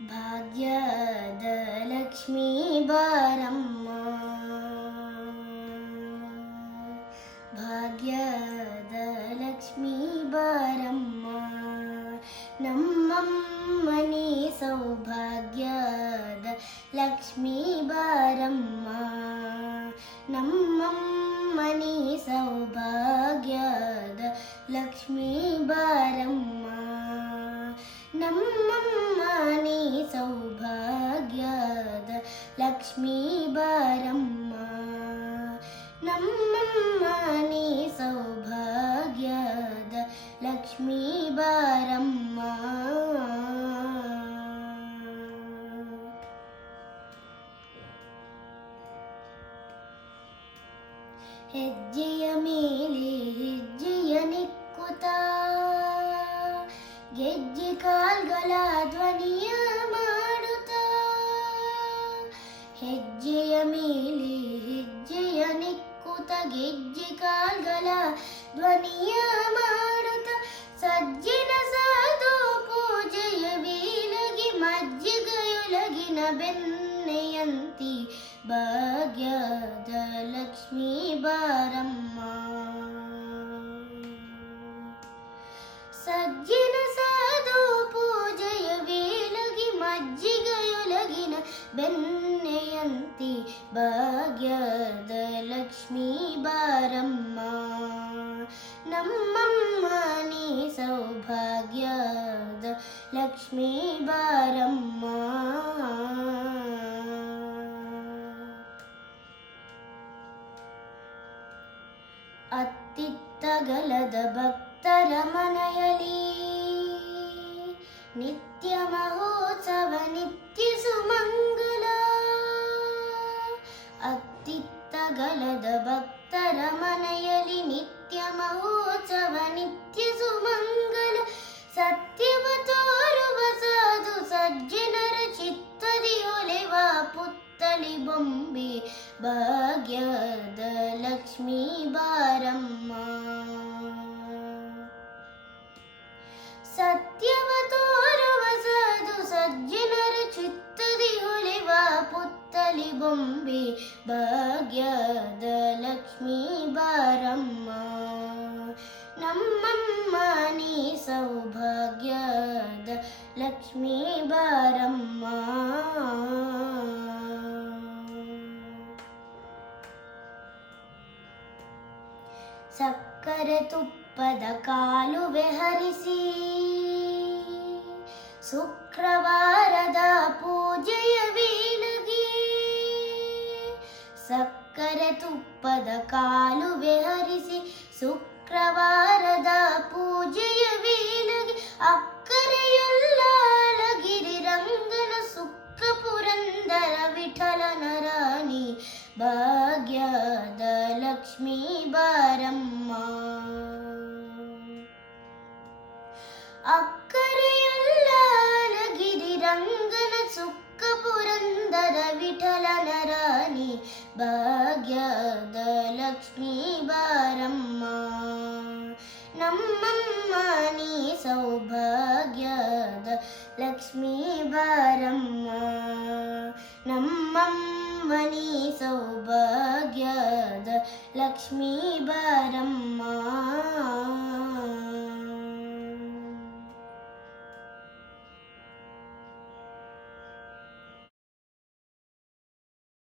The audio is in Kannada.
ಭಾಗ್ಯದ ಲಕ್ಷ್ಮೀ ಬಾರಮ್ಮ, ಭಾಗ್ಯದ ಲಕ್ಷ್ಮೀ ಬಾರಮ್ಮ, ನಮ್ಮಮ್ಮನಿ ಸೌಭಾಗ್ಯದ ಲಕ್ಷ್ಮೀ ಬಾರಮ್ಮ, ನಮ್ಮಮ್ಮನಿ ಸೌಭಾಗ್ಯದ ಲಕ್ಷ್ಮೀ ಬಾರಮ್ಮ, ನಮ್ಮಮ್ಮನಿ ಸೌಭಾಗ್ಯದ ಲಕ್ಷ್ಮೀ ಬಾರಮ್ಮ, ನಮ್ಮಮ್ಮನಿ ಸೌಭಾಗ್ಯದ ಲಕ್ಷ್ಮೀ ಬಾರಮ್ಮ. ಹೆಜ್ಜೆಯ ಮೇಲೆ ಹೆಜ್ಜೆಯ ನಿಕ್ಕುತ್ತ ಗೆಜ್ಜೆ ಕಾಲ್ಗಳ ಧ್ವನಿಯ ಮಾಡುತ್ತ, ಹೆಜ್ಜೆಯ ಮೇಲೆ ಹೆಜ್ಜೆಯ ನಿಕ್ಕುತ್ತ ಗೆಜ್ಜೆ ಕಾಲ್ಗಳ ಧ್ವನಿಯ ಮಾಡುತ್ತ, ಸಜ್ಜಿನ ಸಾಧು ಪೂಜೆಯ ವೇಲಗಿ ಮಜ್ಜಿಗೆಯೊಳಗಿನ ಬೆಣ್ಣೆಯಂತಿ ಭಾಗ್ಯದ ಲಕ್ಷ್ಮೀ ಬಾರಮ್ಮ, ಸಜ್ಜಿನ ಸಾಧು ಪೂಜೆಯ ವೇಲಗಿ ಮಜ್ಜಿಗೆಯೊಳಗಿನ ಬೆಣ್ಣೆಯಂತಿ ಭಾಗ್ಯದ ಲಕ್ಷ್ಮೀ ಬಾರಮ್ಮ, ನಮ್ಮಮ್ಮನಿ ಸೌಭಾಗ್ಯದ ಲಕ್ಷ್ಮೀ ಬಾರಮ್ಮ. ಅತ್ತಿತ್ತಗಲದ ಭಕ್ತರ ಮನೆಯಲ್ಲಿ ನಿತ್ಯ ಮಹೋತ್ಸವ ನಿತ್ಯ ಸುಮಂಗಲ, ಅತ್ತಿತ್ತಗಲದ ಭಕ್ತರ ಮನೆಯಲ್ಲಿ ನಿತ್ಯ ಮಹೋತ್ಸವ ನಿತ್ಯ ಸುಮಂಗಲ, ಸತ್ಯವ ತೋರುವ ಸಾಧು ಸಜ್ಜನರ ಚಿತ್ತದಿ ಒಲೆವ ಪುತ್ತಳಿ ಬೊಂಬೆ ಭಾಗ್ಯದ ಲಕ್ಷ್ಮೀ ಬಾರಮ್ಮ, ಸತ್ಯವ ತೋರುವ ಸಾಧು ಸಜ್ಜನರ ಚಿತ್ತದಿ ಹೊಳೆವ ಪುತ್ತಳಿ ಬೊಂಬೆ ಭಾಗ್ಯದ ಲಕ್ಷ್ಮೀ ಬಾರಮ್ಮ, ನಮ್ಮಮ್ಮನಿ ಸೌಭಾಗ್ಯದ ಲಕ್ಷ್ಮೀ ಬಾರಮ್ಮ. ಸಕ್ಕರೆ ತುಪ್ಪದ ಕಾಲುವೆ ಹರಿಸಿ ಶುಕ್ರವಾರದ ಪೂಜೆಯ ವೇಳೆಗೆ, ಸಕ್ಕರೆ ತುಪ್ಪದ ಕಾಲುವೆ ಹರಿಸಿ ಶುಕ್ರವಾರದ ಪೂಜೆಯ ವೇಳೆಗೆ, ಅಕ್ಕರೆಯಲ್ಲ ಅಳಗಿರಿ ರಂಗನ ಸುಕ್ಕ ಪುರಂದರ ವಿಠಲನ ರಾಣಿ ಭಾಗ್ಯದ ಲಕ್ಷ್ಮೀ ಬಾರಮ್ಮ, ಅಕ್ಕರೆಯಲ್ಲ ಅಳಗಿರಿ ರಂಗನ ಸುಕ್ಕ ಪುರಂದರ ವಿಠಲನ ರಾಣಿ ಭಾಗ್ಯದ ಲಕ್ಷ್ಮೀ ಬಾರಮ್ಮ, ನಮ್ಮಮ್ಮನಿ ಸೌಭಾಗ್ಯದ ಲಕ್ಷ್ಮೀ ಬಾರಮ್ಮ, ನಮ್ಮಮ್ಮನಿ ಸೌಭಾಗ್ಯದ ಲಕ್ಷ್ಮೀ ಬಾರಮ್ಮ.